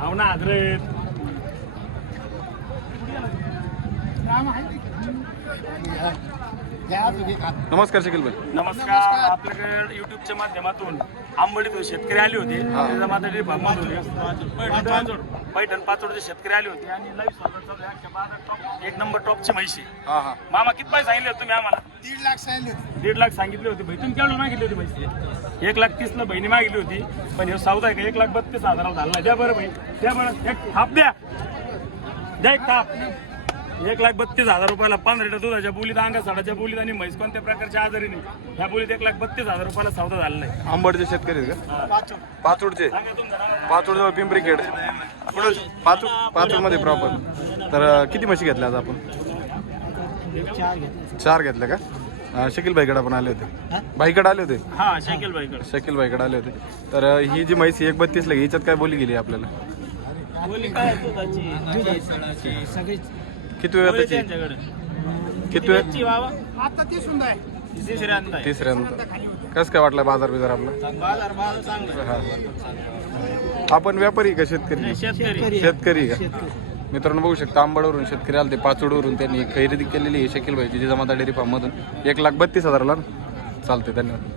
เอาหน้าเลย नमस्कार शकील भाई नमस्कार आपल्याकडे युट्यूबच्या माध्यमातून आंबोडीत शेतकरी आले होते पैठण पैठण पाचोडचे शेतकरी आले होते आणि स्वतंत्र एक नंबर टॉपचे म्हैशी मामा किती पैसे सांगितले तुम्ही आम्हाला दीड लाख सांगितले दीड लाख सांगितले होते भाई तुम्ही केवढं मागितले होते पैसे एक लाख तीस ना बहिणी मागितली होती पण हे सौदा आहे का एक लाख बत्तीस हजाराला झाला द्या बरं भाई द्या बरं एक थाप द्या द्या एक थाप एक लाख बत्तीस हजार रुपयाला पंधरा लिटर दुधाच्या बोलीत अंगासाडाच्या बोलीत आणि म्हैस कोणत्या प्रकारच्या आजारी नाही ह्या बोलीत एक लाख बत्तीस हजार रुपयाला सौदा झालेला आहे आंबडचे शेतकरी पाचूडचे पाचूड जवळ पिंपरी खेड पाचो पाचूड मध्ये प्रॉपर तर किती म्हशी घेतल्या आज आपण चार घेतले का शकील भाईकडे आपण आले होते भाईकड आले होते शकील भाईकडे शकील भाईकड आले होते तर ही जी म्हैस एक बत्तीस लग याच्यात काय बोली गेली आपल्याला कितू किती तिसऱ्या कस काय वाटलं बाजार बिजार आपला आपण व्यापारी का शेतकरी शेतकरी का मित्रांनो बघू शकता आंबडवरून शेतकरी आले ते पाचोडवरून त्यांनी खरेदी केलेली शकील भाई जिजामाता डेअरी फार्म मधून एक लाख बत्तीस हजारला चालते धन्यवाद